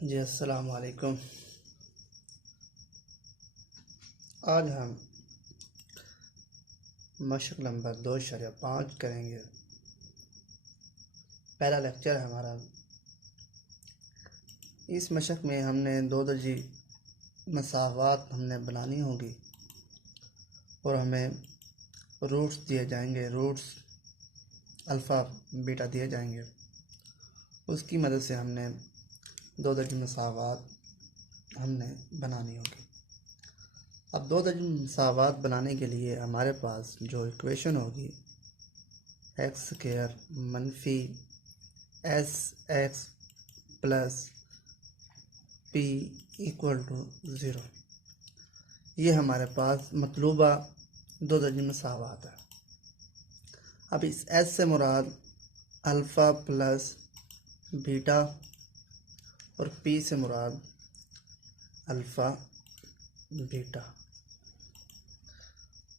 जी अस्सलाम वालेकुम। आज हम मशक नंबर 2.5 करेंगे। पहला लेक्चर है हमारा। इस मशक में हमने दो दर्जी मसावात हमने बनानी होगी और हमें रूट्स दिए जाएंगे, रूट्स अल्फ़ा बीटा दिए जाएंगे। उसकी मदद से हमने दो दर्जी मसावात हमने बनानी होगी। अब दो दर्जी मसावात बनाने के लिए हमारे पास जो इक्वेशन होगी एक्स स्क्वायर मनफी s x plus p equal to zero, ये हमारे पास मतलूबा दो दर्जी मसावात है। अब इस एस से मुराद अल्फ़ा प्लस बीटा और पी से मुराद अल्फ़ा बीटा।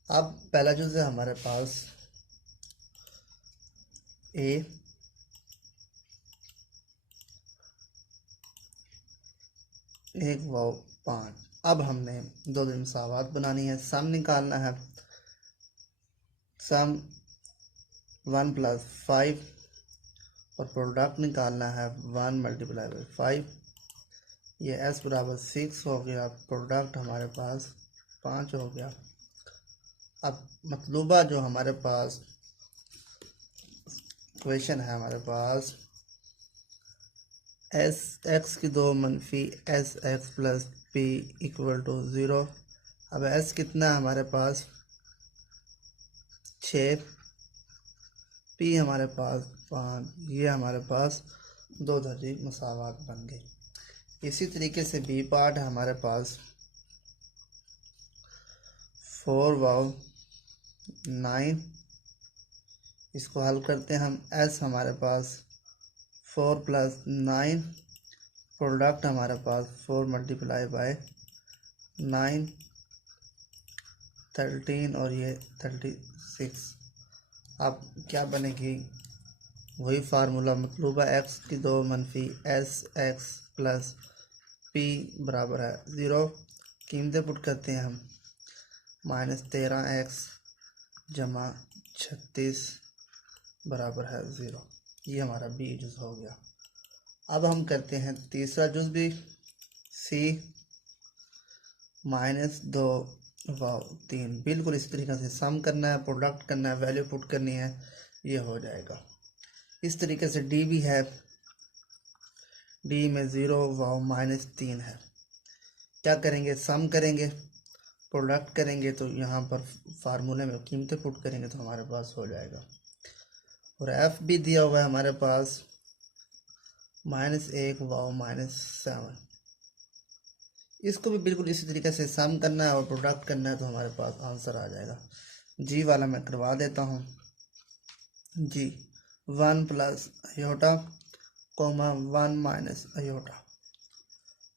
अब पहला जुज़ है हमारे पास ए, एक वाव 5। अब हमने दो दर्जी मसावात बनानी है, सम निकालना है। सम 1 + 5 और प्रोडक्ट निकालना है 1 × 5। ये s बराबर 6 हो गया, प्रोडक्ट हमारे पास 5 हो गया। अब मतलूबा जो हमारे पास क्वेश्चन है, हमारे पास एस एक्स की दो मनफी s x plus p equal to zero. अब एस कितना है हमारे पास 6, पी हमारे पास 5, ये हमारे पास दो दर्जी मसावात बन गई। इसी तरीके से बी पार्ट है हमारे पास 4 वाव 9। इसको हल करते हैं हम। एस हमारे पास 4 + 9, प्रोडक्ट हमारे पास 4 × 9 13 और ये 36। अब क्या बनेगी, वही फार्मूला मतलूबा एक्स की दो मनफी एस एक्स प्लस पी बराबर है 0। कीमतें पुट करते हैं हम। -13x जमा 36 बराबर है 0। ये हमारा बी जुज़ हो गया। अब हम करते हैं तीसरा जुज़ भी। सी -2 वाव 3। बिल्कुल इस तरीके से सम करना है, प्रोडक्ट करना है, वैल्यू पुट करनी है, ये हो जाएगा। इस तरीके से डी भी है। डी में 0 वाव -3 है। क्या करेंगे, सम करेंगे, प्रोडक्ट करेंगे, तो यहाँ पर फार्मूले में कीमतें पुट करेंगे तो हमारे पास हो जाएगा। और एफ भी दिया हुआ है हमारे पास -1 वाव -7। इसको भी बिल्कुल इसी तरीके से सम करना है और प्रोडक्ट करना है तो हमारे पास आंसर आ जाएगा। जी वाला मैं करवा देता हूँ। जी 1 + अयोटा, 1 - अयोटा।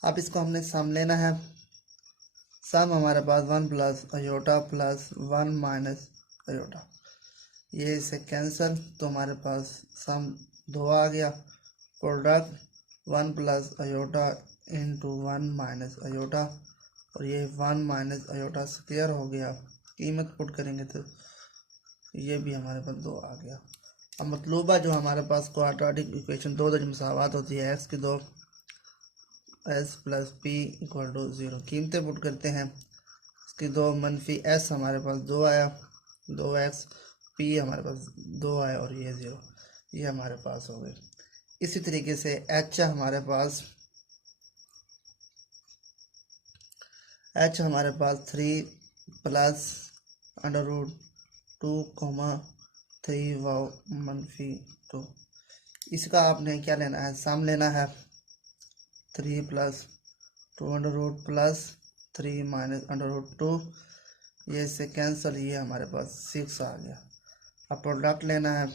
अब इसको हमने सम लेना है। सम हमारे पास 1 + अयोटा प्लस 1 - अयोटा, ये इसे कैंसिल तो हमारे पास सम 2 आ गया। प्रोडक्ट 1 + अयोटा इंटू 1 - अयोटा और ये 1 - अयोटा स्क्वायर हो गया। कीमत पुट करेंगे तो ये भी हमारे पास 2 आ गया। अब मतलूबा जो हमारे पास क्वाड्रेटिक इक्वेशन दो दर्जी मसावात होती है, एक्स की दो s plus p equal to 0। कीमतें पुट करते हैं। इसकी दो मनफी एस हमारे पास 2 आया, 2x, पी हमारे पास 2 आया और ये 0, ये हमारे पास हो गए। इसी तरीके से एच हमारे पास 3 + √2, 3 वाव -2। इसका आपने क्या लेना है, सम लेना है। 3 + 2 प्लस 3 - √2, ये से कैंसिल, ये हमारे पास 6 आ गया। अब प्रोडक्ट लेना है।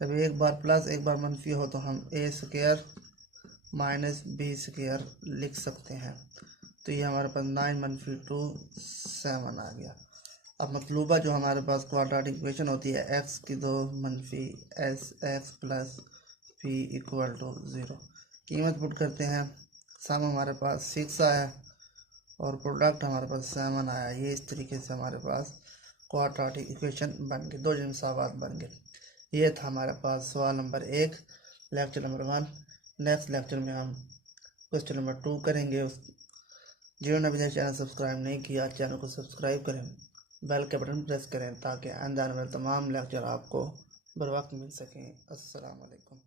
जब एक बार प्लस एक बार मनफी हो तो हम a² - b² लिख सकते हैं। तो ये हमारे पास 9 - 2 7 आ गया। अब मतलूबा जो हमारे पास क्वाड्रेटिक इक्वेशन होती है एक्स की दो मनफी s x plus p equal to 0, कीमत पुट करते हैं। सम हमारे पास 6 आया और प्रोडक्ट हमारे पास 7 आया। ये इस तरीके से हमारे पास क्वाड्रेटिक इक्वेशन बन गए, दो जमसावात बन गए। ये था हमारे पास सवाल number 1 lecture number 1। Next lecture में हम क्वेश्चन नंबर 2 करेंगे। जिन्होंने अभी तक चैनल सब्सक्राइब नहीं किया चैनल को सब्सक्राइब करें, बेल के बटन प्रेस करें ताकि आने वाले तमाम लेक्चर आपको बर वक्त मिल सकें। अस्सलाम वालेकुम।